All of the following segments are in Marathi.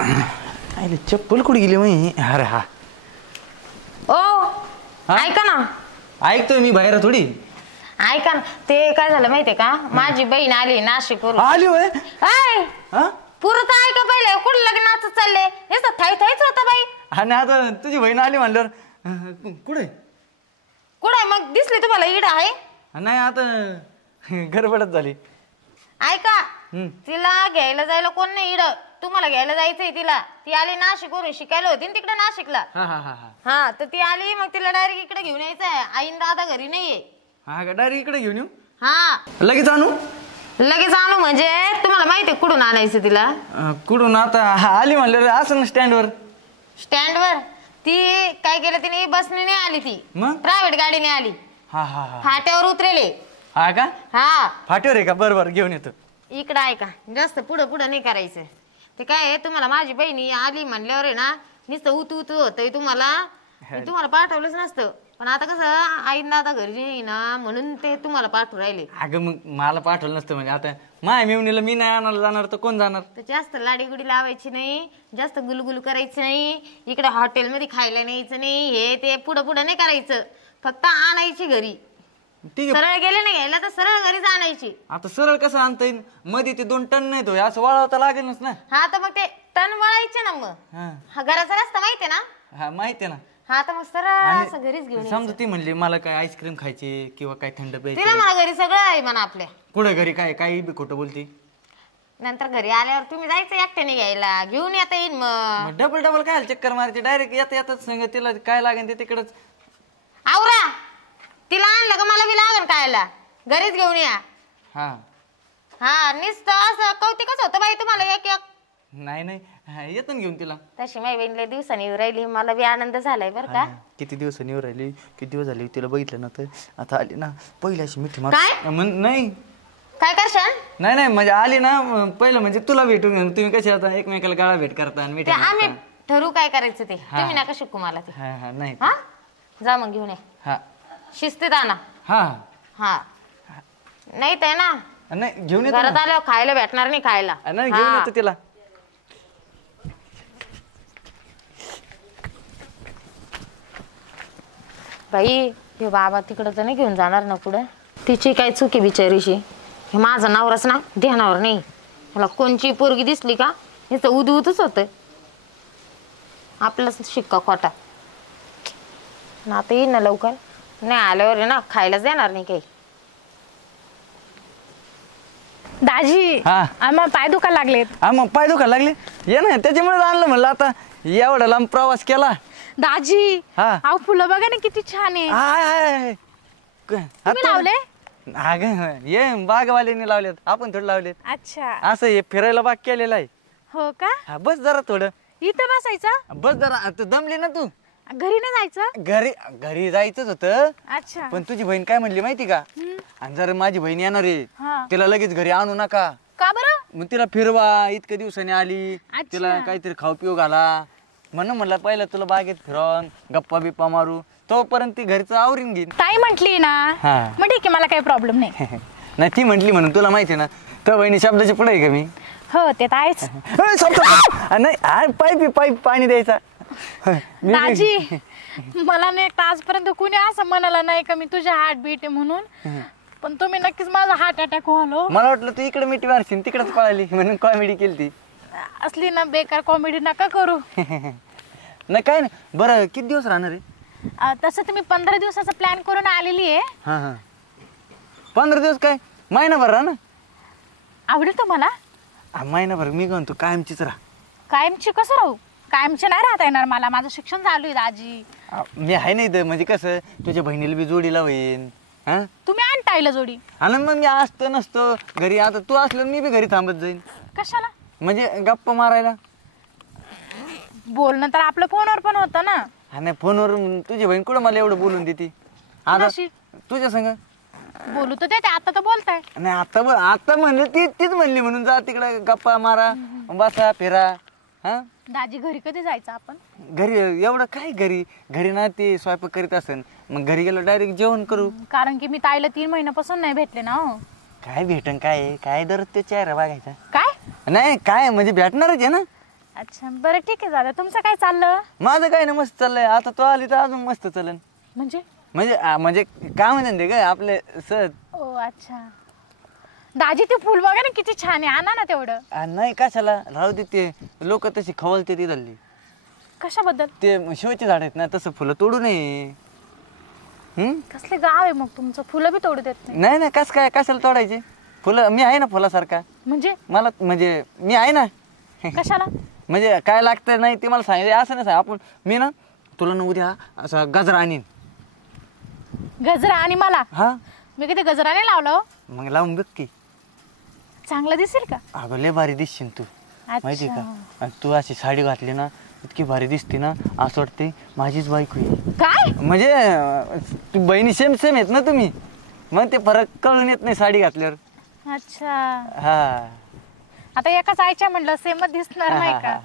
अरे चप्पल कुठे गेली मी? अरे हा ओ ऐका ना. ऐकतोय मी बाहेर थोडी. ऐका ना, ते काय झालं माहितीये का, माझी बहीण आली नाशिकवरून. आली होय? पुरं तर ऐका पहिले, कुठं लग्नाचं चाललंय हे थाई थाईच होतं बाई. आणि आता तुझी बहीण आली म्हणल्यावर कुठे कुठे मग दिसली तुम्हाला? इड आहे नाही, आता गडबडच झाली. ऐका, तिला घ्यायला जायला कोण नाही इड, तुम्हाला घ्यायला जायचंय तिला. ती आली नाशिकवरून, शिकायला होती ना तिकडे नाशिकला. हा तर ती आली, मग तिला डायरेक्ट इकडे घेऊन यायचंय. आईन दादा घरी नाहीये. हा का? डायरेक्ट इकडे घेऊन येऊ? हा लगेच आणू? लगेच आणू म्हणजे तुम्हाला माहितीये कुठून आणायचं तिला? कुठून? आता आली म्हणल्यावर असं ना स्टँडवर. स्टँडवर ती काय केलं तिने, बसने नाही आली, ती मग प्रायव्हेट गाडीने आली. हा हा हा. फाट्यावर उतरेले. हा का? हा फाट्यावर आहे का? बरोबर घेऊन येतो. इकडं आहे का, जास्त पुढं पुढं नाही करायचं. ते काय आहे, तुम्हाला माझी बहिणी आली म्हणल्यावर आहे ना, नुसतं उतू उतू होतंय तुम्हाला. तुम्हाला पाठवलंच नसतं, पण आता कसं आई दादा घरी ना म्हणून ते तुम्हाला पाठवू राहिले. अगं मग मला पाठवलं नसतं म्हणजे आता माय मेवणीला मी नाही आणायला जाणार तर कोण जाणार? तर जास्त लाडीगुडी लावायची नाही, जास्त गुलगुल करायचं नाही, इकडे हॉटेलमध्ये खायला न्यायचं नाही, हे ते पुढं पुढं नाही करायचं, फक्त आणायची घरी. सरळ गेले नाही घ्यायला तर सरळ घरीच आणायची. आता सरळ कसं आणता येईल? मध्ये ते 2 टन नाही तो, असं वळवता लागेलच ना. हा तर मग ते टन वळायचे ना. मग हा घराचा रस्ता माहितीये ना? हा माहितीये ना. हा तर मग सरळ असं घरीच घेऊन समजा ती म्हणली मला काय आईस्क्रीम खायची किंवा काय थंड प्यायची, तिला मला घरी सगळं आहे म्हणा आपल्या. पुढे घरी काय काही बी खोटं बोलती. नंतर घरी आल्यावर तुम्ही जायचं एकट्याने घ्यायला, घेऊन येता येईल. मग डबल डबल काय चक्कर मारायची? डायरेक्ट येता येतच सांग तिला काय लागेल ते तिकडच आवरा. तिला आणलं का मला बी लागेल खायला, घरीच घेऊन या. हा हा नुसतं असं कौतिकच होतं बाई तुम्हाला एक एक. नाही नाही, येतो घेऊन तिला. तशी माझी बहीण लय दिवसांनी येऊ राहिली, मला बी आनंद झालाय बरं का. किती दिवसांनी येऊ राहिली, किती दिवस झाले तिला बघितलं ना, तर आता आली ना पहिली अशी मिठी मार. काय नाही काय करशाल? नाही नाही म्हणजे आली ना पहिलं म्हणजे तुला भेटून घेऊन. तुम्ही कसे आता एकमेकाला गाळा भेट करता आणि मिठी आम्ही ठरवू काय करायचं ते, तुम्ही नका शिकू मला ते. नाही हा जा मग घेऊन ये. हा शिस्तीत आणा. हा हा नाही ते ना नाही घेऊन येतो घरात आल्यावर खायला भेटणार नाही खायला. नाही घेऊन येतो तिला. बाई हे बाबा तिकडं तर नाही घेऊन जाणार ना पुढे. तिची काय चुकी बिचारीशी. हे माझा नवराच ना ध्यानावर नाही. मला कोणची पोरगी दिसली का नुसतं उदू उदूच होतं. आपलाच शिक्का खोटा. ना आता येईल ना लवकर. नाही आल्यावर ना खायलाच देणार नाही काही. दाजी आम्हाला पाय दुखायला लागलेत. मग पाय दुखायला लागले ये ना, त्याच्यामुळे आणलं म्हणलं. आता एवढा लांब प्रवास केला. दाजी अहो फुलं बघा ना किती छान आहे. तुम्ही लावले? अगं ये बागवाल्याने लावलेत, आपण थोडं लावलेत. अच्छा असं हे फिरायला बाग केलेला आहे. हो का? बस जरा थोडं इथं बसायचं. बस जरा. तू दमली ना तू. घरी नाही जायचं? घरी जायचंच होतं. अच्छा पण तुझी बहीण काय म्हणली माहिती का? आणि जर माझी बहीण येणार आहे तिला लगेच घरी आणू नका. का बरं? मग तिला फिरवा, इतक्या दिवसांनी आली, तिला काहीतरी खाऊ पिऊ घाला म्हणून म्हणलं पहिलं तुला बागेत फिरवून गप्पा बिप्पा मारू, तोपर्यंत ती घरचं आवरून घेईन. ताई म्हटली ना मग ठीक आहे, मला काही प्रॉब्लेम नाही. नाही ती म्हटली म्हणून तुला माहिती ना, तर बहिणी शब्दाची पुढे आहे का मी? हो ते तर आहेच. नाही पाईप पाणी द्यायचा. दाजी मला नाही आजपर्यंत कुणी असं म्हणाला नाही का मी तुझ्या हार्ट बीट आहे म्हणून, पण तुम्ही नक्कीच माझा हार्ट अटॅक व्हालो. मला वाटलं तू इकडे मिठी मारशील तिकडेच पळाली म्हणून कॉमेडी केली ती. असली ना बेकार कॉमेडी नका करू. नाही काय नाही. बरं किती दिवस राहणार आहे? तसं तुम्ही 15 दिवसाचा प्लॅन करून आलेली आहे. 15 दिवस काय महिनाभर राहा ना. आवडेल तुम्हाला? महिनाभर मी म्हणतो कायमचीच राहा. कायमची कसं राहू? कायमची नाही राहता येणार मला, माझं शिक्षण चालू आहे दाजी. मी आहे नाही तर म्हणजे कसं तुझ्या बहिणीला बी जोडीला होईन. तुम्ही आणता आईला जोडी? आणि मग मी असतो नसतो घरी, आता तू असलं मी बी घरी थांबत जाईन. कशाला? म्हणजे गप्पा मारायला. बोलणं तर आपलं फोनवर पण होतं ना. नाही फोनवर तुझी बहीण कुठं मला एवढं बोलून देते? आता तुझ्या संग बोलू तर देते, आता तर बोलताय. नाही आता म्हणलं तीच म्हणली म्हणून जा तिकडे गप्पा मारा बसा फिरा. दाजी घरी कधी जायचं आपण? घरी एवढं काय घरी ना ते स्वयंपाक करीत असेल, मग घरी गेलो डायरेक्ट जेवण करू. कारण की मी ताईला 3 महिन्यापासून नाही भेटले ना. काय भेटन काय दररोज ते चेहरा बघायचा. काय नाही काय म्हणजे भेटणारच आहे ना. अच्छा बरं ठीक आहे दादा, तुमचं काय चाललं? माझं काय ना मस्त चाललंय. आता तू आली तर अजून मस्त चालन. म्हणजे म्हणजे काय म्हणते काय आपले सहज. ओ अच्छा. दाजी ते फुल बघा ना किती छान आहे, आणा ना तेवढं. नाही कशाला राहू दे, ते लोक तशी खवलते ती धरली. कशाबद्दल? ते शिवाचे झाड आहेत ना, तसं फुलं तोडू नये. कसले गाव आहे मग तुमचं, फुलं बी तोडू देत नाही? नाही नाही, कस काय कशाला तोडायचे फुलं? मी आहे ना फुलासारखा. म्हणजे मला म्हणजे मी आहे ना. कशाला? म्हणजे काय लागतं नाही ते मला सांगितलं, असं नाही सांग आपण. मी ना तुला ना उद्या असा गजरा आणीन. गजरा? आणि मला? हा मी कधी गजरा नाही लावला हो. मग लावून बघ की. चांगलं दिसेल का? अगं लय भारी दिसशील तू, माहिती का? आणि तू अशी साडी घातली ना इतकी भारी दिसते ना, असं वाटते माझीच बायको आहे. काय म्हणजे तू बहिणी सेम सेम आहेत ना तुम्ही, मग ते फरक कळून येत नाही साडी घातल्यावर. अच्छा. हा आता एकाच आईच्या म्हणलं सेमच दिसणार नाही का?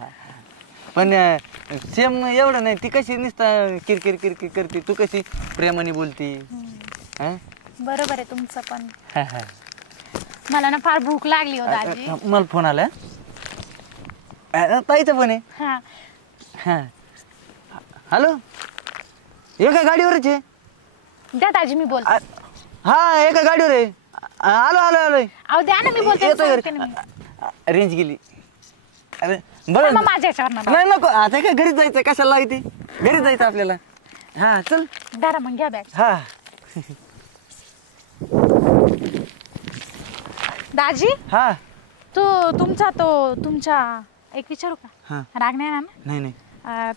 पण सेम एवढं नाही. ती कशी नुसता किरकिर किरकिर करते, तू कशी प्रेमाने बोलती. बरोबर आहे तुमचं, पण मला ना फार भूक लागली हो दाजी. मला फोन आला ताईचा फोन आहे. हा हा हॅलो, एका गाडीवरच आहे. द्या दाजी मी बोलते. हा एका गाडीवर आहे. आलो आलो आलो. अहो द्या ना, मी बोलते. सांगते ना मी. रेंज गेली. अरे मग बरं माझ्या याच्यावर ना नाही नको, आता काय घरीच जायचं, कशाला लागते घरीच जायचं आपल्याला. हा चल. द्या मग, घ्या बॅग. हा दाजी हा तुमच्या एक विचारू का? हा राग नाही ना? नाही नाही.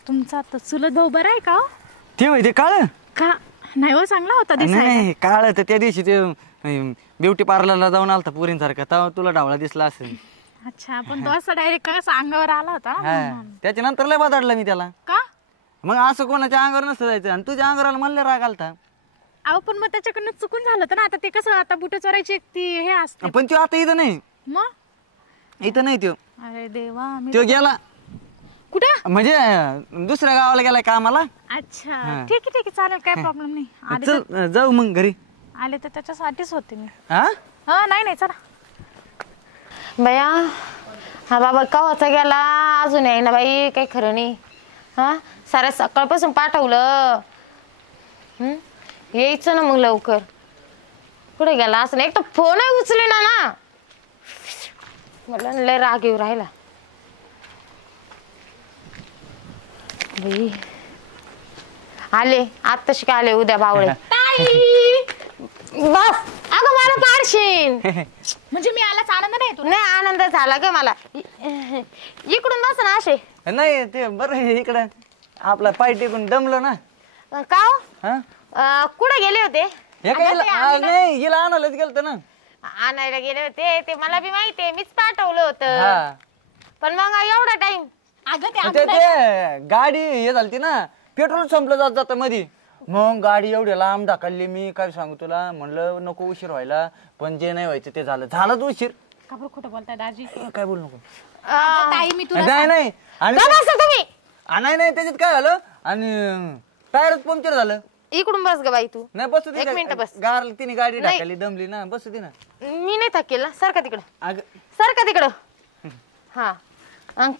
तुमचा तो चुलत भाऊ बरा आहे का हो? ते होय ते काळ का नाही हो, चांगला होता नाही दिसायला. नाही, काळ तर त्या दिवशी ते ब्युटी पार्लरला जाऊन आलता पोरींसारखा, तेव्हा तुला डावळा दिसला असेल. अच्छा, पण तो असं डायरेक्ट कसं अंगावर आला होता ना हा म्हणून. त्याच्यानंतर लय बदलला मी त्याला. का? मग असं कोणाच्या अंगावर नसतं जायचं, आणि तुझ्या अंगावर म्हणलं राग आलता. अहो पण मग त्याच्याकडनं चुकून झालं होतं ना. आता ते कसं, आता बुट चोरायची एक ती हे असते. पण तो आता इथं नाही, मग इथं नाही. तो अरे देवा, मी तो गेला कुठं? म्हणजे दुसऱ्या गावाला गेलाय कामाला. अच्छा ठीक आहे चालेल, काय प्रॉब्लेम नाही. आले चल जाऊ मग घरी. आले तर त्याच्यासाठीच होते मी. हा हा नाही चला. बया हा बाबा कवाचा गेला, अजून आहे ना बाई, काही खरं नाही. हा साऱ्या सकाळपासून पाठवलं. यायचं ना मग लवकर. कुठे गेला असं नाही, एक तर फोनही उचले ना. मला लय राग येऊ राहिला बाई. आले आत्ताशी काय आले, उद्या बावळे. बस अगं मला पाडशील. म्हणजे मी आलाच आनंद नाही तुला? नाही आनंद झाला ग मला. इकडून बस ना असे. नाही ते बरं आहे इकडं, आपला पाय टेकून दमलो ना. का हो? हा कुठे गेले होते? नाही गेला आणायलाच गेलतो ना. आणायला गेले होते ते मला बी माहितीये, मीच पाठवलं होतं. हा पण मग एवढा टाइम? अगं ते गाडी हे झालती ना, पेट्रोल संपलं जात जात मधी. मग गाडी एवढी लांब ढकलली, मी काय सांगू तुला. म्हणलं नको उशीर व्हायला, पण जे नाही व्हायचं ते झालंच उशीर. का बरं खोटं बोलताय दाजी? काय बोलू नको. ताई मी तुला नाही नाही आणि तुम्ही नाही नाही त्याच्यात काय झालं, आणि टायरच पंक्चर झालं. इकडून बस ग बाई तू. नाही बसू दे. एक मिनिट बस. तिने गाडी नाही. ढकलली, दमली ना, बसू दे ना. मी नाही थकेल ना. सारखा तिकडं, अगं सारखा तिकडं. हा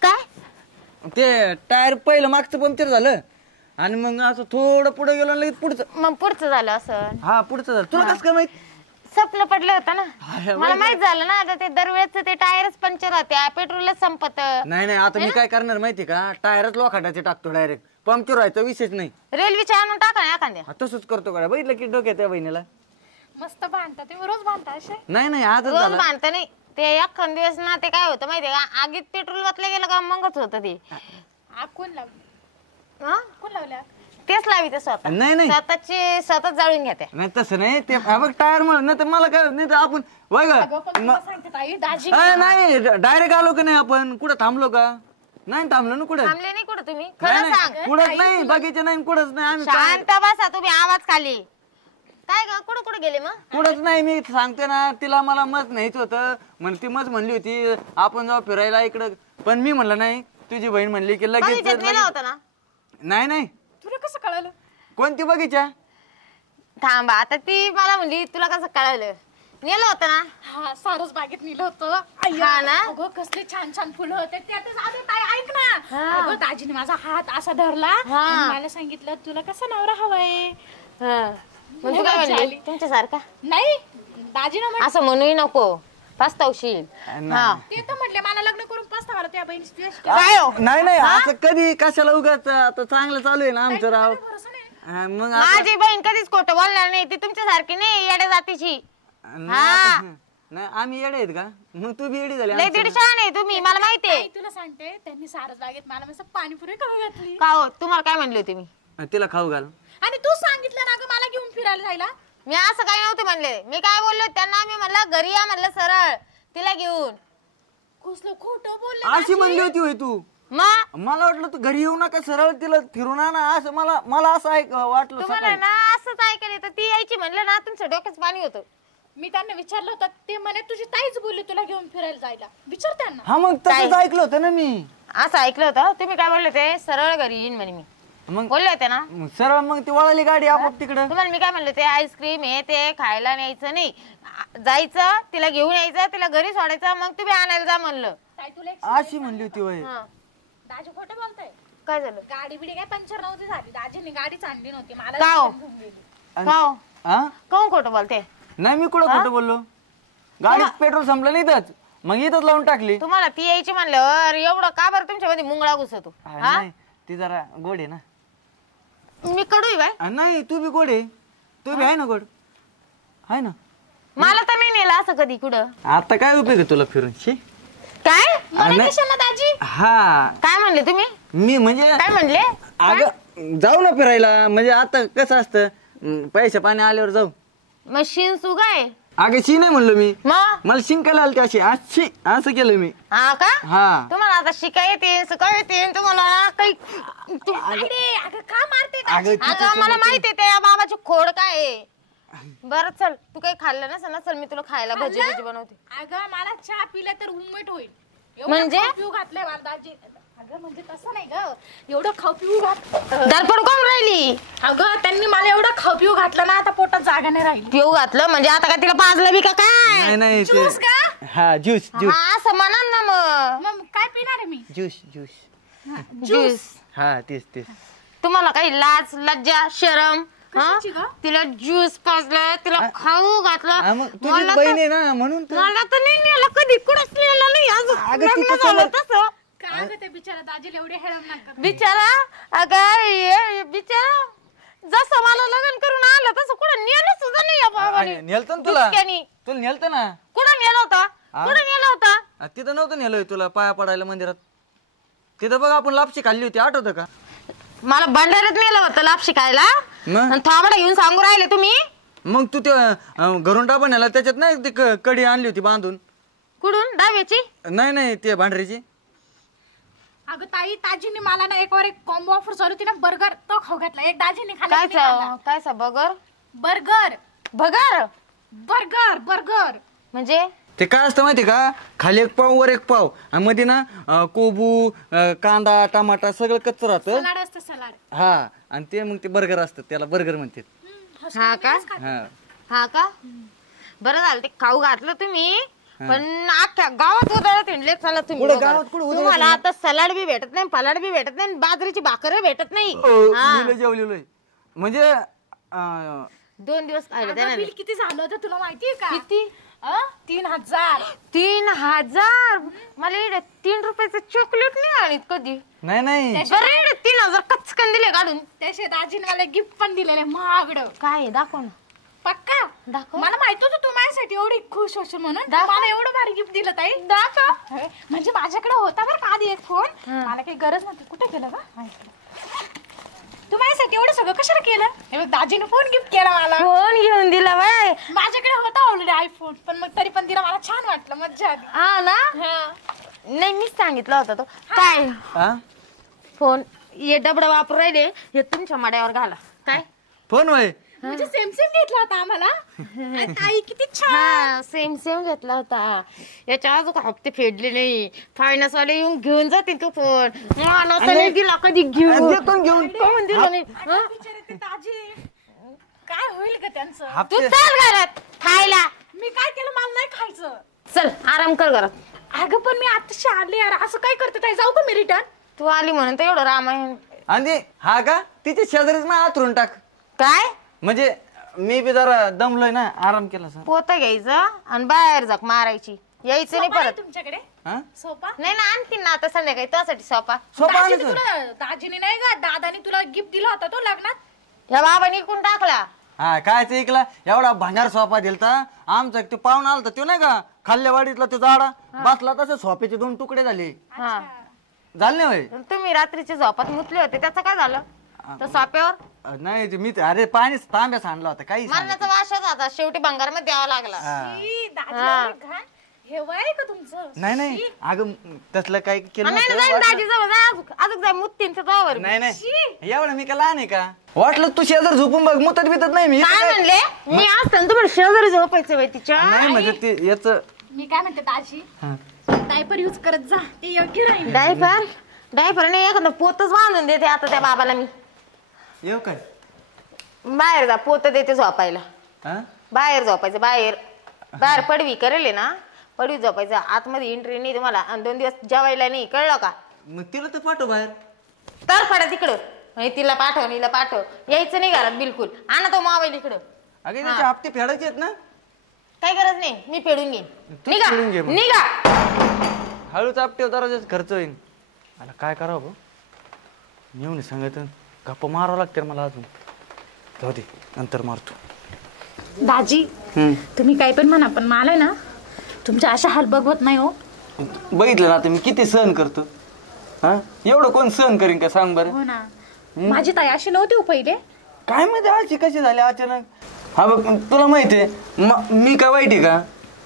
काय ते टायर पहिलं मागचं पंक्चर झालं, आणि मग असं थोडं पुढे गेलो, लगेच पुढचं. मग पुढचं झालं असं? हा पुढचं झालं. तुला कसं काय माहित? स्वप्न पडलं होतं ना, अरे मला माहित झालं ना. आता ते दरवेळेच ते टायरच पंक्चर होत्या, पेट्रोलच संपत. नाही नाही, आता मी काय करणार माहिती का, टायरच लोखंडाचे टाकतो डायरेक्ट, पंक्चर व्हायचा विषयच नाही. रेल्वेच्या आणून टाका ना एखाद्या. तसंच करतो का, बघितलं की डोक्यात त्या बहिणीला. मस्त भांडता तुम्ही, रोज भांडता असे? नाही नाही आजच रोज झालं. बांधता नाही ते. एखाद दिवस ना ते काय होतं माहितीये का, आगीत पेट्रोल घातलं गेलं का मगच होतं ते. आग कोण लावली? हा? कोण लावल्या? तेच लावी ते स्वतः. नाही नाही स्वतःची स्वतः जाळून घ्या त्या. नाही तसं नाही ते. बघ टायर म्हणून, नाही तर मला काय नाही तर आपण वय अगं, पण तुला सांगते ताई, दाजी नाही डायरेक्ट आलो का नाही आपण, कुठं थांबलो का? नाही थांबलो ना कुठं. थांबले नाही कुठं तुम्ही? नाही खरं सांग. नाही कुठंच नाही, बाकीचे नाही कुठंच नाही. आम्ही शांत बसा तुम्ही, आवाज खाली. काय ग कुठं कुठं गेले मग? कुठंच नाही. मी सांगते ना, तिला मला मत न्यायचं होतं, ती मत म्हणली होती आपण जाऊ फिरायला इकडं, पण मी म्हणलं नाही. तुझी बहीण म्हणली की लगेच. बगीच्यात नेला होता ना? नाही नाही. तुला कसं कळालं? कोणती बगीचा? थांबा आता, ती मला म्हणली तुला कसं कळालं. नेलं होतं ना हा सारस बागेत नेलं होतं. हा ना? अगं कसले छान छान फुलं होते. त्यातच आधी ताई ऐक ना, अगं दाजीने माझा हात असा धरला आणि मला सांगितलं तुला कसा नवरा हवाय. मग तू काय म्हणली तुमच्यासारखा नाही दाजीनं म्हटलं असं म्हणूही नको पस्तावशील. हा ते तर म्हटले मला लग्न करून पस्तावा त्या बहिणीची तुझ्याशी काय हो? नाही असं कधी कशाला उगाच, आता चांगलं चालू आहे ना आमचं राव. भरोसा नाही. हा, मग आता- माझी बहीण कधीच खोटं बोलणार नाही. ती तुमच्यासारखी नाही येड्या जातीची. नाही आम्ही येडे आहेत का? मग तू बी येडी झाली लय दीड छान आहे तुम्ही, मला माहितीये. ताई, तुला सांगते त्यांनी सारस बागेत मला मस्त पाणीपुरी खाऊ घातली. का हो तुम्हाला काय म्हणले होते मी? तिला खाऊ घाल. आणि तू सांगितलं ना ग मला घेऊन फिरायला जायला. मी असं काही नव्हते म्हणले. मी काय बोललो त्यांना, मी म्हणलं घरी या म्हणलं सरळ तिला घेऊन. कसलं खोटं बोलले अशी म्हणली होती होय तू? मग मला वाटलं तू घरी येऊ नका, सरळ तिला फिरून आणा असं मला असं वाटलं तुम्हाला सकाळी. ना असंच ऐकायला येतं. ती यायची म्हणलं ना तुमच्या डोक्यात पाणी होतं. मी त्यांना विचारलं होतं ते म्हणे तुझी ताईच बोलली तुला घेऊन फिरायला जायला. विचार त्यांना. हा मग तसंच ऐकलं होतं ना मी. असं ऐकलं होतं. तुम्ही काय बोलले ते सरळ घरी येईन म्हणे मी मग बोलले होते ना. सरळ मग ती वळाली गाडी आपोआप तिकडं. तुम्हाला मी काय म्हणलं ते आईस्क्रीम हे ते खायला न्यायचं नाही. जायचं तिला घेऊन यायचं, तिला घरी सोडायचं, मग तुम्ही आणायला जा म्हणलं. ताई तुला एक अशी म्हणली होती वय. हा. दाजी खोटं बोलताय. काय झालं? गाडी बिडी काय पंक्चर नव्हती झाली. दाजीने गाडीच आणली नव्हती मला का हो? घेऊन गेली. का हो? हा काहून खोटं बोलते? नाही मी कुठं खोटं बोललो? गाडीत पेट्रोल संपलं नाही इथंच, मग इथंच लावून टाकली. तुम्हाला ती यायची म्हणल्यावर एवढं का बरं तुमच्यामध्ये मुंगळा घुसतो? नाही ती जरा गोड आहे ना. मी कडू आहे बाय. नाही तू बी गोड आहे, तू बी आहे ना गोड, आहे ना. मला तर नाही नेलं असं कधी कुठं. आता काय उपयोग आहे तुला फिरून? शी काय मला कशाला दाजी? हा काय म्हणले तुम्ही? मी म्हणजे काय म्हणले? अगं जाऊ ना फिरायला, म्हणजे आता कसं असतं पैसे पाणी आल्यावर जाऊ. मशीन सुगाय अगं शी नाही म्हणलो मी, मग मला शिंकायला आली अशी अशी असं केलं मी. हा का? हा तुम्हाला आता शिकाय येते शिकाय येते तुम्हाला काही. अरे अगं का मारते अगं अगं मला माहिती आहे त्या बाबाची खोड काय आहे. बरं चल तू काही खाल्लं नसेल ना, चल मी तुला खायला भजी भजी बनवते. अगं मला चहा पिला तर उमेट होईल. एवढं म्हणजे? खाऊ पिऊ घातलंय मला दाजी. अगं म्हणजे तसं नाही ग, एवढं खाऊ पिऊ घातलं. दरपड कोण राहिली? अगं त्यांनी मला एवढं खाऊ पिऊ घातलं ना आता पोटात जागा नाही राहिली. पिऊ घातलं म्हणजे आता काय तिला पाजलं बी का काय? नाही नाही ते ज्यूस का? हा ज्यूस ज्यूस हा असं म्हणा ना मग. मग काय पिणार आहे मी? Juice juice juice. हा तेच तेच. तुम्हाला काही लाज लज्जा शरम? हा? कशाची ग? तिला ज्यूस पाजलं, तिला खाऊ हा, घातलं. मग तुझी मला बहीण तर- आहे ना म्हणून तर. मला तर नाही नेलं कधी, कुठंच नेलं नाही अजून. अगं, लग्न तिचं झालं समज- तसं. काय ग ते बिचारा दाजीला एवढे हेळम नका. बिचारा अगं ये बिचारा जसं मला लग्न करून आलं तसं कुठं नेलं सुद्धा नाही या बाबाने. नेलतं ना तुला, दुसक्यानी. तुला नेलतं ना. कुठं नेलं होतं? कुठं नेलं होतं? तिथं नव्हतं नेलं तुला पाया पडायला मंदिरात? तिथं बघ आपण लापशी खाल्ली होती, आठवतं का? मला भंडाऱ्यात नेलं होतं लापशी खायला. मग आणि थांबडा घेऊन सांगू राहिले तुम्ही. मग तू ते घरून डाबा नेला त्याच्यात नाही ती कडी आणली होती बांधून? कुठून? डाव्याची? नाही नाही ते भांडऱ्याची. अगं ताई दाजीने मला ना एक वर एक कॉम्बो ऑफर चालू होती ना, बर्गर तो खाऊ घातला. एक दाजीने काय खाल्ला. काय बगर बर्गर भगर बर्गर बर्गर म्हणजे ते काय असतं माहिती का? खाली एक पाव वर एक पाव आणि मध्ये ना कोबू कांदा टमाटा सगळं कच्चं राहतं. सलाड असतं सलाड. हा आणि ते मग ते बर्गर असतं, त्याला बर्गर म्हणतात. हा का? हा हा का? बरं झालं ते खाऊ घातलं तुम्ही, पण अख्ख्या गावात उधळत हिंडले. चला तुम्ही कुठं बघा. गावात कुठं उधळत तुम्हाला आता सलाड बी भेटत नाही, फलाड बी भेटत नाही, बाजरीची भाकर भेटत नाही. जेवलेलोय म्हणजे 2 दिवस खायला अगं, त्याने. बिल किती झालं होतं तुला माहितीये का? किती? 3000. 3000? मला इकडे 3 रुपयाचं चॉकलेट नाही आणत कधी. नाही नाही बरं इकडे 3000 कचकन दिले काढून. त्याचे दाजीने मला गिफ्ट पण दिलेले महागडं. काय आहे? दाखव ना. पक्का दाखव. मला माहित होतं तू माझ्यासाठी एवढी खुश होशील म्हणून. दाखव. मला एवढं भारी गिफ्ट दिलं ताई. दाखव. म्हणजे माझ्याकडे होता बरं का आधी एक फोन. मला काही गरज नव्हती. कुठे गेलं का? तू माझ्यासाठी एवढं सगळं कशाला केलं? हे बघ दाजीने फोन गिफ्ट केला मला. फोन घेऊन दिला बाय. माझ्याकडे होता ऑलरेडी आयफोन, पण मग तरी पण दिला. मला छान वाटलं, मज्जा आली. हा ना? हा. नाही मीच सांगितलं होतं तो. काय हा फोन हे डबड वापरू राहिले, हे तुमच्या मड्यावर घाला. काय फोन वय म्हणजे सेम सेम घेतला होता आम्हाला. ताई किती छान. हा सेम घेतला होता. याच्या अजून हप्ते फेडले नाही. फायनान्स वाले येऊन घेऊन जातील तो फोन. मला तर नाही दिला कधी घेऊन. घेऊन कोण दिला नाही? बिचारे ते दाजी काय होईल का त्यांचं? तू चल घरात खायला. मी काय केलं, मला नाही खायचं. चल आराम कर घरात. अगं पण मी आताशी आले यार, असं काय करते ताई, जाऊ का मी रिटर्न? तू आली म्हणून तर एवढं रामायण. आणि हा का तिच्या शेजारीच ना आथरून टाक. काय म्हणजे मी बी जरा दमलोय ना, आराम केला सर. पोतं घ्यायचं आणि बाहेर जाक मारायची, यायचं नाही सोपा आहे परत. तुमच्याकडे हा सोपा? नाही ना, आणखीन ना आता संध्याकाळी त्यासाठी सोपा. सोपा दाजीने आणायचं. तुला, दाजीने नाही का, दादाने तुला गिफ्ट दिला होता तो लग्नात. ह्या बाबाने इकून टाकला. हा काय ते ऐकला एवढा भांडार सोफा दिलता आमचा. ते पाहुणा आलता तो नाही का खाल्ल्या वाडीतला तो झाडा बसला, तसे सोफ्याचे 2 तुकडे झाले. हा झाले नाही होय? तुम्ही रात्रीच्या झोपात मुतले होते, त्याचं काय झालं? तर सोप्यावर नाही ते मी अरे पाणी तांब्या सांडला होता काही मरणाचा वाशच होता, शेवटी भंगार मध्ये द्यावा लागला. ई, दाजीला एवढं घाण. हे वय आहे का तुमचं? नाही अगं तसलं काही केलं नाही नव्हतं. जाईन दाजी जवळ जा, अजून जाय मुत्तींच्या जवळ. नाही एवढं मी का लहान आहे का? वाटलं तू शेजार झोपून बघ, मुतत बितत नाही मी. काय म्हणले? मी असताना तुम्हाला शेजारी झोपायचं बाई तिच्या. नाही म्हणजे ते याच मी काय म्हणते दाजी, डायपर युज करत जा, ते योग्य राहील. डायपर नाही, एखादं पोतच बांधून देते आता त्या बाबाला मी. येऊ काय? बाहेर जा, पोत देते झोपायला. हा? बाहेर झोपायचं, बाहेर पडवी करेल ना, पडवी झोपायचं. आतमध्ये एंट्री नाही तुम्हाला, आणि 2 दिवस जेवायला नाही, कळलं का? मग तिला तर पाठव बाहेर. तर पडा तिकडं, म्हणजे तिला पाठव, हिला पाठव, यायचं नाही घरात बिलकुल. आणा तो मोबाईल इकडं. अगे त्याचे हप्ते फेडायचे आहेत ना. काही गरज नाही, मी फेडून घेईन. फेडून घे मग. निघा. हळूच आपटे दरवाजाच खर्च होईल. मला काय करावं भाऊ, येऊन सांगत गप्पा मारावं लागते मला अजून. जाऊ दे नंतर मारतो. दाजी तुम्ही काय पण म्हणा, पण मला ना तुमच्या अशा हाल बघवत नाही हो. बघितलं ना आता मी किती सहन करतो. हा एवढं कोण सहन करीन का सांग बरं? हो ना, माझी ताई अशी नव्हती हो पहिले. काय माहिती अशी कशी झाली अचानक. हा बघ तुला माहितीये मी काय वाईट आहे का?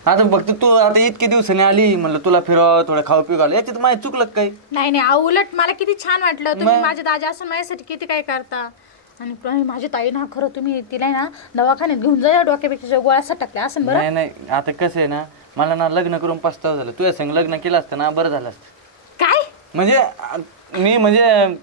आता फक्त तू आता इतके दिवसांनी आली, म्हणलं तुला फिरव, थोडं खाऊ पिऊ घालू, याच्यात माहिती चुकलं काही? नाही उलट मला किती छान वाटलं, तुम्ही माझ्या दाजी असं माझ्यासाठी किती काय करता. आणि माझी ताई ना, खरं तुम्ही तिला ना दवाखान्यात घेऊन जा, डोक्यापेक्षा गोळ्या सटकल्या असं. बरं नाही आता कसं आहे ना, मला ना लग्न करून पस्ताव झालं. तुझ्या संग लग्न केलं असतं ना बरं झालं असतं. काय म्हणजे मी म्हणजे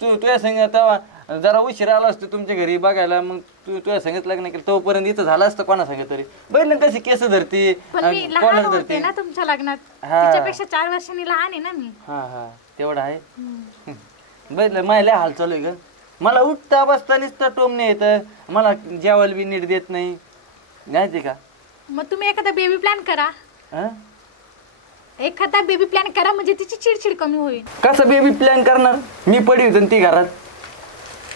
तुझ्या संग तेव्हा जरा उशिरा आला असतो तुमच्या घरी बघायला, मग तुझ्या संगत लग्न केलं तोपर्यंत इथं झालं असतं कोणा संग तरी. बघितलं कशी केस धरती, पण मी लहान कॉलर होते धरती. ना तुमच्या लग्नात, तिच्यापेक्षा 4 वर्षांनी लहान आहे ना मी. हा तेवढं आहे. बघितलं माझ्या हाल चालू आहे ग. मला उठता बसता नुसतं टोमणे येतं, मला जेवायला बी नीट देत नाही, माहिती का? मग तुम्ही एखादा बेबी प्लॅन करा. एखादा बेबी प्लॅन करा, म्हणजे तिची चिडचिड कमी होईल. कसं बेबी प्लॅन करणार? मी पडी होतो ती घरात.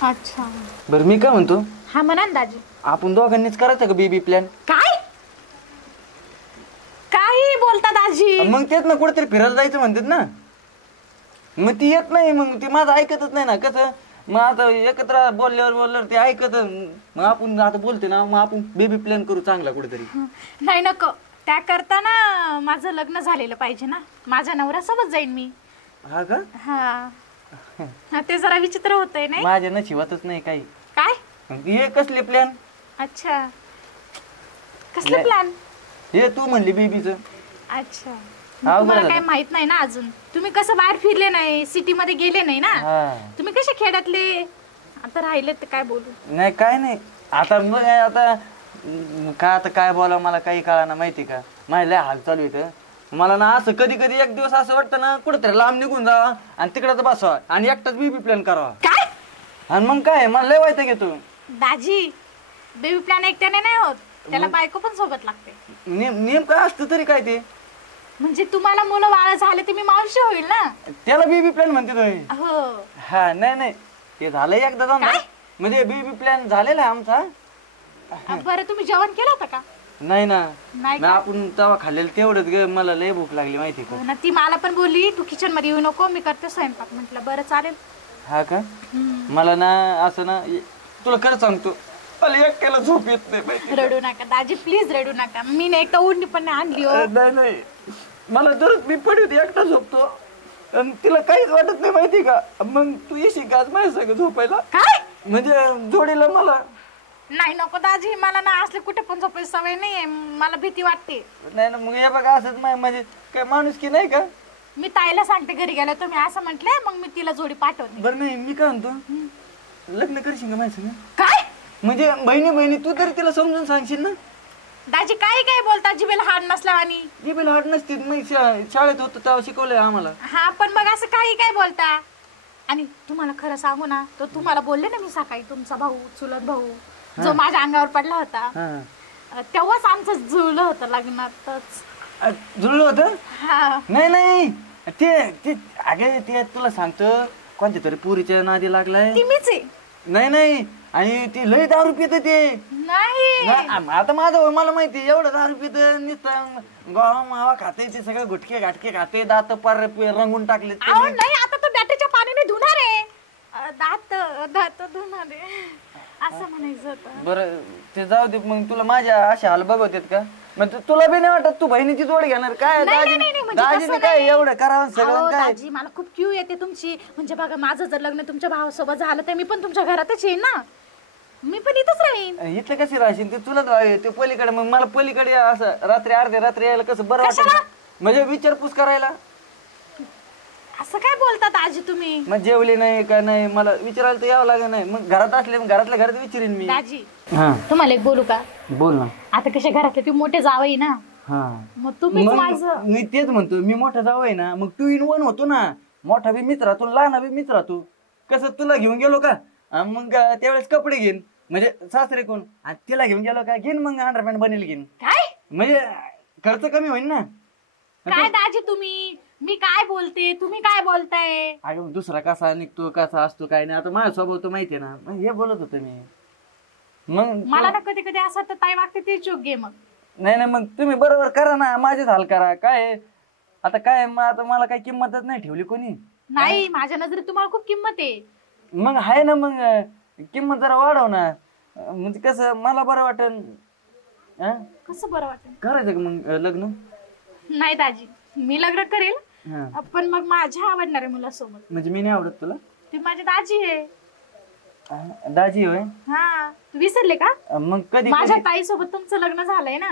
अच्छा बरं मी काय म्हणतो, हा म्हणा ना दाजी. आपण दोघांनीच करायचं का बेबी प्लॅन? काय काही बोलता दाजी? मग तेच ना, कुठेतरी फिरायला जायचं म्हणतात ना. मग ती येत नाही, मग ती माझं ऐकतच नाही ना. कसं मग आता एकत्र बोलल्यावर ते ऐकत. मग आपण आता बोलते ना, मग आपण बेबी प्लॅन करू चांगला कुठेतरी. नाही नको, त्या करताना माझं लग्न झालेलं पाहिजे ना, माझ्या नवऱ्यासोबत जाईन मी. हा का? हा ते जरा विचित्र होतंय नाही? माझ्या नशिबातच नाही काही. काय? हे कसले प्लॅन? अच्छा कसलं प्लॅन? हे तू म्हणली बेबीचं. अच्छा तुम्हाला काय माहित नाही ना अजून. तुम्ही कसं बाहेर फिरले नाही, सिटी मध्ये गेले नाही ना. तुम्ही कसे खेड्यातले आता राहिले, तर काय बोलू. नाही काय नाही आता मग आता काय बोलावं मला काही कळाना, माहिती का? माझ्या लय हाल चालू इथं. मला ना असं कधी एक दिवस असं वाटतं ना, कुठेतरी लांब निघून जावा आणि तिकडं बसावा आणि एकटाच बेबी प्लॅन करावा. काय? आणि मग काय मला लय वाईट घेतो दाजी. बेबी प्लॅन एकट्याने नाही होत, त्याला बायको पण सोबत लागते. नेमकं असतं तरी काय ते? म्हणजे तुम्हाला मुलं बाळ झाले तर मी मावशी होईल ना. त्याला बेबी प्लॅन म्हणते तुम्ही? हो. हा नाही ते झालंय एकदा जाऊन. म्हणजे बेबी प्लॅन झालेला आहे आमचा. बरं तुम्ही जेवण केलं होतं का? नाही ना, नाही आपण तवा खाल्लेलं तेवढंच ग. मला लय भूक लागली माहिती का? ना, ती मला पण बोलली तू किचन मध्ये येऊ नको, मी करते स्वयंपाक. म्हटलं बरं चालेल. हा का? मला ना असं ना, तुला खरं सांगतो, मला एकट्याला झोप येत नाही. रडू नका दाजी, प्लीज रडू नका. मी नाही एकटा उडणी पण नाही आणली हो. नाही मला दररोज मी पडी होती, एकटा झोपतो आणि तिला काहीच वाटत नाही माहिती का? मग तू येशील का माझ्या सगळं झोपायला? काय म्हणजे जोडीला मला? नाही नको दाजी, मला ना असले कुठे पण झोपायची सवय नाहीये, मला भीती वाटते. नाही ना, मग हे बघा असंच म्हणजे काय माणूस की नाही का? मी ताईला सांगते घरी गेला तुम्ही असं म्हटले, मग मी तिला जोडी पाठवते. बरं नाही मी काय म्हणतो, लग्न करशील का माझ्या संग? काय म्हणजे बहिणी तू तरी तिला समजून सांगशील ना? दाजी काय काय बोलता जिबेला हाड नसला आणि जिबेला हाड नसते मी शाळेत होतो तेव्हा शिकवलंय आम्हाला. हा पण मग असं काही काय बोलता. आणि तुम्हाला खरं सांगू ना तर तुम्हाला बोलले ना मी सकाळी तुमचा भाऊ चुलत भाऊ जो माझ्या अंगावर पडला होता तेव्हाच आमचं जुळलं होतं लग्नातच. जुळलं होतं? हा नाही नाही ते अगे ते तुला सांगतो कोणत्या तरी पुरीच्या नादी लागलाय. ती मीच आहे. नाही नाही आणि ते लय दारू पित ते. नाही आता माझं मला माहिती एवढं दारू पित नुसतं गोवा मावा खाते ते सगळं गुटके घाटके खाते दात पार रंगून टाकले. नाही आता तो बॅटरीच्या पाण्याने धुणार आहे दात धुणार आहे असं म्हणायचं होतं. बरं ते जाऊ दे मग तुला माझ्या अशा हाल बघवतात का? मग तुला बी नाही वाटत तू बहिणीची जोड घेणार काय? दाजीने काय एवढं करावं सगळं काय? दाजी मला खूप क्यू येते तुमची. म्हणजे बघा माझं जर लग्न तुमच्या भावासोबत झालं तर मी पण तुमच्या घरातच येईन ना. मी पण इथंच राहीन. इथलं कशी राहशील ते तुलाच ते पलीकडे. मग मला पलीकडे असं रात्री अर्ध्या रात्री यायला कसं बरं वाटत म्हणजे विचारपूस करायला. असं काय बोलतात आजी तुम्ही? मग जेवले नाही का नाही मला विचारायला तर यावं लागत नाही. मग घरात असले मग घरातल्या घरात विचारीन मी. दाजी हा तुम्हाला एक बोलू का? बोल ना. आता कशा घरातले तुम्ही मोठे जावई ना. हा मग तुम्हीच माझं. मी तेच म्हणतो मी मोठा जाऊ आहे ना मग 2 in 1 होतो ना. मोठा बी मित्र राहतो लहान बी मित्र राहतो. कसं तुला घेऊन गेलो का मग त्यावेळेस कपडे घेईन म्हणजे सासरे कोण आणि तिला घेऊन गेलो का घेईन मग अंडरपॅन्ट बनेल घेईन. काय म्हणजे खर्च कमी होईल ना. काय दाजी तुम्ही? मी काय बोलते तुम्ही काय बोलताय? अगं दुसरा कसा निघतो कसा असतो काय नाही. आता माझा स्वभाव तो माहितीये ना. मग हे बोलत होतो मी. मग मला ना कधी कधी असं तर ताई वागते ते योग्य मग. नाही नाही मग तुम्ही बरोबर करा ना माझेच हाल करा काय आता काय आता मला काही किंमतच नाही ठेवली कोणी. नाही माझ्या नजरेत तुम्हाला खूप किंमत आहे. मग आहे ना मग किंमत जरा वाढव ना. म्हणजे कसं मला बरं वाटेल. कसं बरं वाटेल? करायचं का मग लग्न? नाही दाजी मी लग्न करेल हा पण मग माझ्या आवडणाऱ्या मुलासोबत. म्हणजे मी नाही आवडत तुला? ती माझी दाजी आहे. दाजी होय? हा तू विसरले का? मग कधी माझ्या ताई सोबत तुमचं लग्न झालंय ना.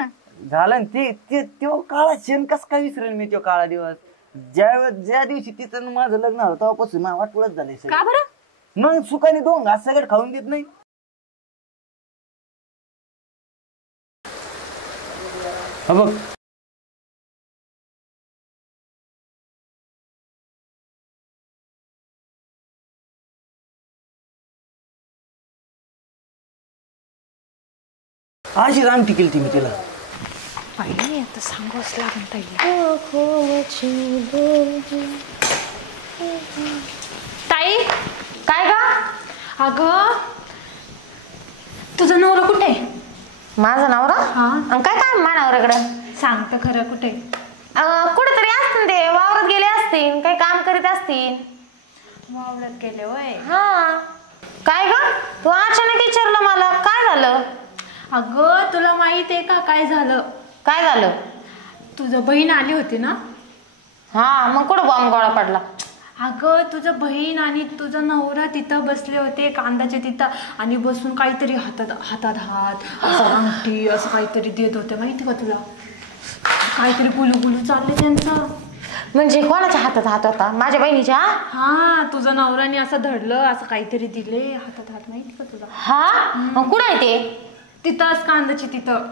झालं ना ते तो काळा क्षण कस काय विसरेल मी तो काळा दिवस. ज्या दिवशी तिचं माझं लग्न झालं तेव्हापासून मला वाटवळच झालंय. का बरं? मग सुखाने 2 घास सगळं खाऊन देत नाही. बघ अशीच आमटी केली ती मी तिला. पाहिजे आता सांगूच लागून ताई. ताई काय का? अगं तुझं नवरा कुठे आहे? माझा नवरा? हा काय काय मानावराकडे सांगतं खरं कुठे? कुठेतरी असतील ते वावरात गेले असतील काही काम करीत असतील. वावरात गेले होय. हा काय ग तू अचानक विचारलं मला काय झालं? अगं तुला माहित आहे का काय झालं? काय झालं? तुझं बहीण आली होती ना. हा मग कुठं बॉम्ब गोळा पडला? अगं तुझं बहीण आणि तुझा नवरा तिथं बसले होते कांद्याच्या तिथं आणि बसून काहीतरी हातात असं अंगठी असं काहीतरी देत होते माहिती का तुला? काहीतरी गुलू चालले त्यांचं. म्हणजे कोणाच्या हातात हात होता? माझ्या बहिणीच्या? हा तुझा नवऱ्याने असं धरलं असं काहीतरी दिले हातात हात माहिती का तुला? हा मग कुठं आहे ते? तिथंच कांद्याची तिथं.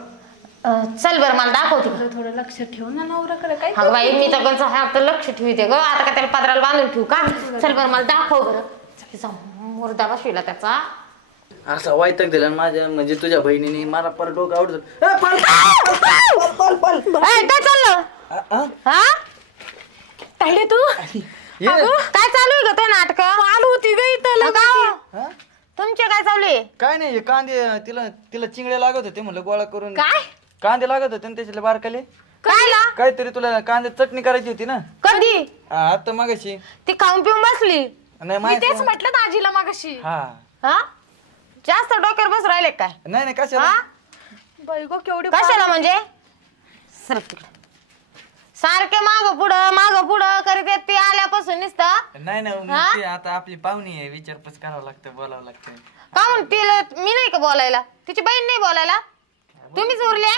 चल बरं मला दाखवते. थोडं लक्ष ठेव ना नवऱ्याकडे. काय हा बाई मी तर कोणचं हात लक्ष ठेवते ग. आता का त्याला पदराला बांधून ठेवू का? चल बरं मला दाखव बरं. चल जाऊ मुर्दा बसविला त्याचा. असा वायतक दिला माझ्या म्हणजे तुझ्या बहिणीने मला परत डोकं आवडत. काय चाललं? हा ताईडे तू काय चालू आहे ग ते नाटक? चालू होती ग इथं. तुमचे काय चालू आहे? काय नाही कांदे तिला चिंगड्या लागत होते म्हणलं गोळा करून. काय कांदे लागत होते त्याच्यातले बारकाले. काय काहीतरी तुला कांदे चटणी करायची होती ना. कधी? आता मगाशी. ती खाऊन पिऊन बसली. नाही तेच म्हटलं दाजीला मागाशी. हा जास्त डोक्यावर बस राहिले काय? नाही कशाला. बाई गो केवढी कशाला म्हणजे? सारखे माग पुढं करीत आहेत ती आल्यापासून नुसतं. नाही आता आपली पाहुणी आहे विचारपूस करावं लागतं बोलावं लागतं. का म्हणून तिला मी नाही का बोलायला? तिची बहीण नाही बोलायला? तुम्हीच उरले.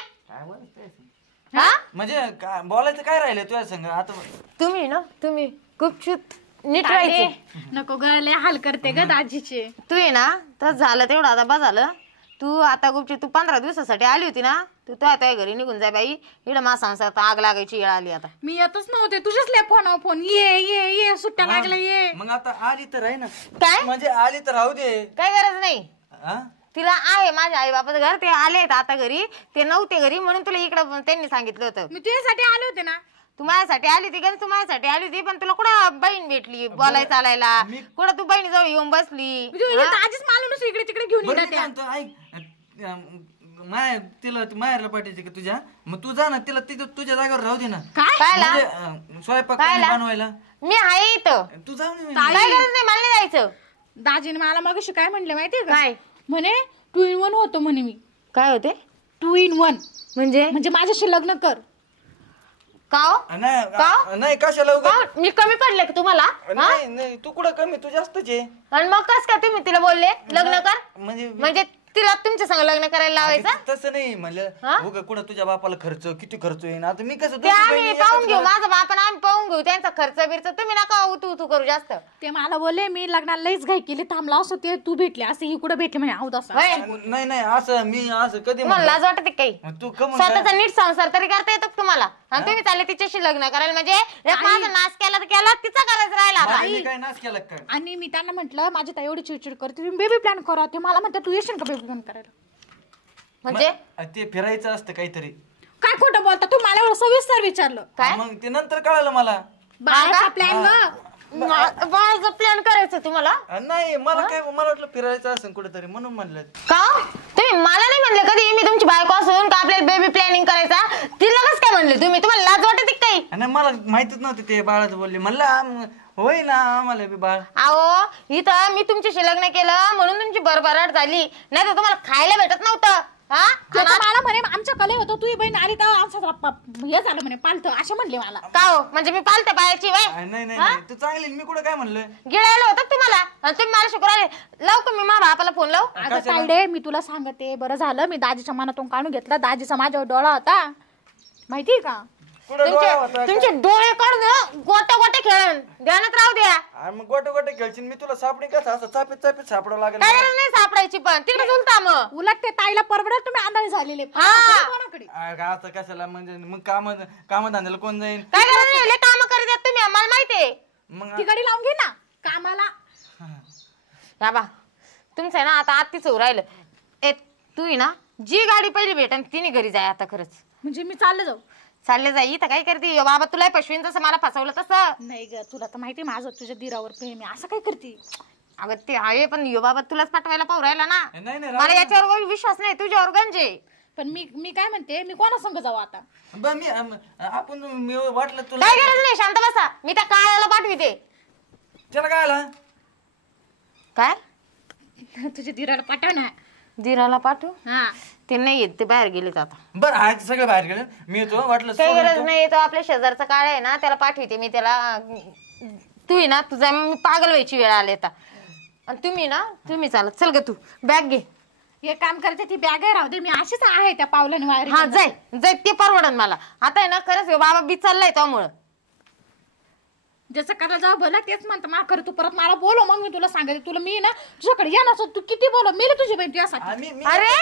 म्हणजे बोलायचं काय राहिलं तुझ्या संग आता? तुम्ही गुपचूप नीट राहायचं. नको गळले हाल करते ग दाजीचे. तू आहे ना तर झालं तेवढं आता बा झालं. तू आता गुपची तू 15 दिवसासाठी आली होती ना, तू तुझ्या घरी निघून जाय बाई. इकडं मा संसारात आग लागायची वेळ आली आता. मी येतच नव्हते, तुझ्याच लय फोन ये ये ये सुट्ट्या लागल्या ये. मग आता आली तर आहे ना, काय म्हणजे आली तर राहू दे. काय गरज नाही. हा? तिला आहे माझ्या आई बापाचं घर, ते आलेत आता घरी, ते नव्हते घरी म्हणून तुला इकडं त्यांनी सांगितलं होतं. मी तुझ्यासाठी आले होते ना. तू माझ्यासाठी आली होती का? तू माझ्यासाठी आली होती, पण तुला कुठं बहीण भेटली बोलायला चालायला? कुठं तू बहिणीजवळ येऊन बसली? आधीच मला नुसतं इकडे तिकडे घेऊन बरं, येतात मी काय म्हणतो, ऐक तिला माहेरला पाठवायची का तुझ्या? मग तू जा ना, तिला तिथं तुझ्या जागेवर राहू दे ना. कायला? म्हणजे, स्वयंपाक पाणी बनवायला. मी आहे इथं, तू जाऊ नये. काय गरज नाही, मला नाही जायचं. दाजीने मला मगाशी काय म्हणले माहितीये का? काय म्हणे 2 in 1 होतो म्हणे. मी काय होते 2 in 1 म्हणजे माझ्याशी लग्न कर. का हो? नाही कशाला उगा? का? मी कमी पडले का तुम्हाला? नाही नाही, तू कुठं कमी, तू जास्तच आहे. आणि मग कस काय तुम्ही तिला बोलले लग्न कर? म्हणजे म्हणजे तिला तुमच्या संग लग्न करायला लावायचं? तसं नाही म्हणलं, उगा कुठं तुझ्या बापाला खर्च किती खर्च येईन. आता मी कसं ते आम्ही पाहून घेऊ, माझा बाप आणि आम्ही पाहून घेऊ त्यांचा खर्च बिर्च. तुम्ही नका उतू उतू करू जास्त. ते मला बोलले मी लग्नाला लईच घाई केली, थांबला असं ते तू भेटले असं ही कुठे भेटले म्हणे. आहोत असं नाही नाही, असं मी असं कधी तुम्हाला लाज वाटते काही? तू कम स्वतःचा नीट संसार तरी करता येतो का तुम्हाला? आणि तुम्ही चालले तिच्याशी लग्न करायला, म्हणजे एक माझा नाश केला तर केला, तिचा करायचं राहिला आता. मी काय नाश केला काय? आणि मी त्यांना म्हटलं माझी ताई एवढी चिडचिड करते, तुम्ही बेबी प्लॅन करा. ते मला म्हणतात तू येशील का बेबी प्लॅन करायला? म्हणजे ते फिरायचं असतं काहीतरी. काय खोटं बोलता तू? मला एवढं सविस्तर विचारलं. काय मग ते नंतर कळालं मला. बाळाचा प्लॅन बाळाचा प्लॅन करायचं तुम्हाला? नाही, मला काय, मला वाटलं फिरायचं असेल कुठेतरी म्हणून म्हणलं. का तुम्ही मला नाही म्हणले कधी मी तुमची बायको असून का आपल्याला बेबी प्लॅनिंग करायचा? तिला कसं काय म्हणले तुम्ही? तुम्हाला लाज वाटते काही? नाही, मला माहितीच नव्हते ते बाळाचं बोलले. म्हणलं होय ना, आम्हाला बी बाळ. अहो इथं मी तुमच्याशी लग्न केलं म्हणून तुमची भरभराट झाली, नाही तर तुम्हाला खायला भेटत नव्हतं. मला म्हणे आमच्या कले होतो तुझी बहीण आली तर आमचा हे झालं म्हणे पालत असे म्हणले मला. का हो? म्हणजे मी पालते बायाची वय? नाही नाही, तू चांगली, मी कुठं काय म्हणलं? गिळायला होतं तुम्हाला आणि तुम्ही मला शुक्राले लावू का? मी माझ्या बापाला फोन लावू? अगं तायडे, मी तुला सांगते, बरं झालं मी दाजीच्या मनातून काढून घेतला. दाजीचा माझ्यावर डोळा होता माहितीये का? तुमचे डोळे काढून गोट्या गोट्या खेळून ध्यानात राहू द्या. मग गोटे गोटे खेळशील, मी तुला सापडी कसं असं चापीत चापीत सापडावं लागेल. काय गरज नाही सापडायची, पण तिकडे चुलता मग. उलट ते ताईला परवडत, तुम्ही आंधळे झालेले. कोणाकडे असं कशाला, म्हणजे मग काम धंद्याला कोण जाईल? काय गरज नाही, लय काम करीत तुम्ही, आम्हाला माहितीये. मग ती गाडी लावून घे ना कामाला. या बा तुमचं आहे ना आता आत्तीच होऊ राहिलं. तू ना जी गाडी पहिली भेटेन तिने घरी जाय आता. खरंच म्हणजे मी चालले जाऊ? चालले जाई इथं काय करते बाबा? तुला पशवीन जसं मला फसवलं तसं नाही ग, तुला तर माहिती माझं तुझ्या दिरावर प्रेम आहे. असं काय करते? अगं ते आहे, पण यो बाबा तुलाच पाठवायला पाहू राहिला ना. नाही नाही, मला याच्यावर विश्वास नाही, तुझ्यावर गंजे. पण मी काय म्हणते, मी कोणा संग जाऊ आता? मी वाटलं तुला. काय गरज नाही, शांत बसा. मी त्या काळाला पाठविते. त्याला काय आला? काय तुझ्या दिराला पाठव ना. दिराला पाठवू? हा, ते नाही येत, ते बाहेर गेलेत आता. बरं आहे, सगळे बाहेर गेले. मी येतो, वाटलं काही गरज नाही, तो आपल्या शेजारचा काळ आहे ना, त्याला पाठविते मी. त्याला तू ना तुझा मी पागल व्हायची वेळ आली आता. आणि तुम्ही चालत चल ग, तू बॅग घे. हे काम करते ती बॅग राहू दे, मी अशीच आहे त्या पावलाने वायर. हा जाय ते परवडन मला. आता आहे ना खरंच बाबा बी चाललाय त्यामुळं. जसं करायला जाऊ भला तेच म्हणतं मा कर. तू परत मला बोलो, मग मी तुला सांगते. तुला मी ना तुझ्याकडे या ना, तू किती बोलो मेले तुझी बहीण तुझ्यासाठी. अरे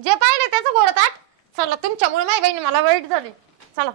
जे पाहिले त्याचं घोडतात. चला तुमच्यामुळे माझी बहिणी मला वाईट झाली. चला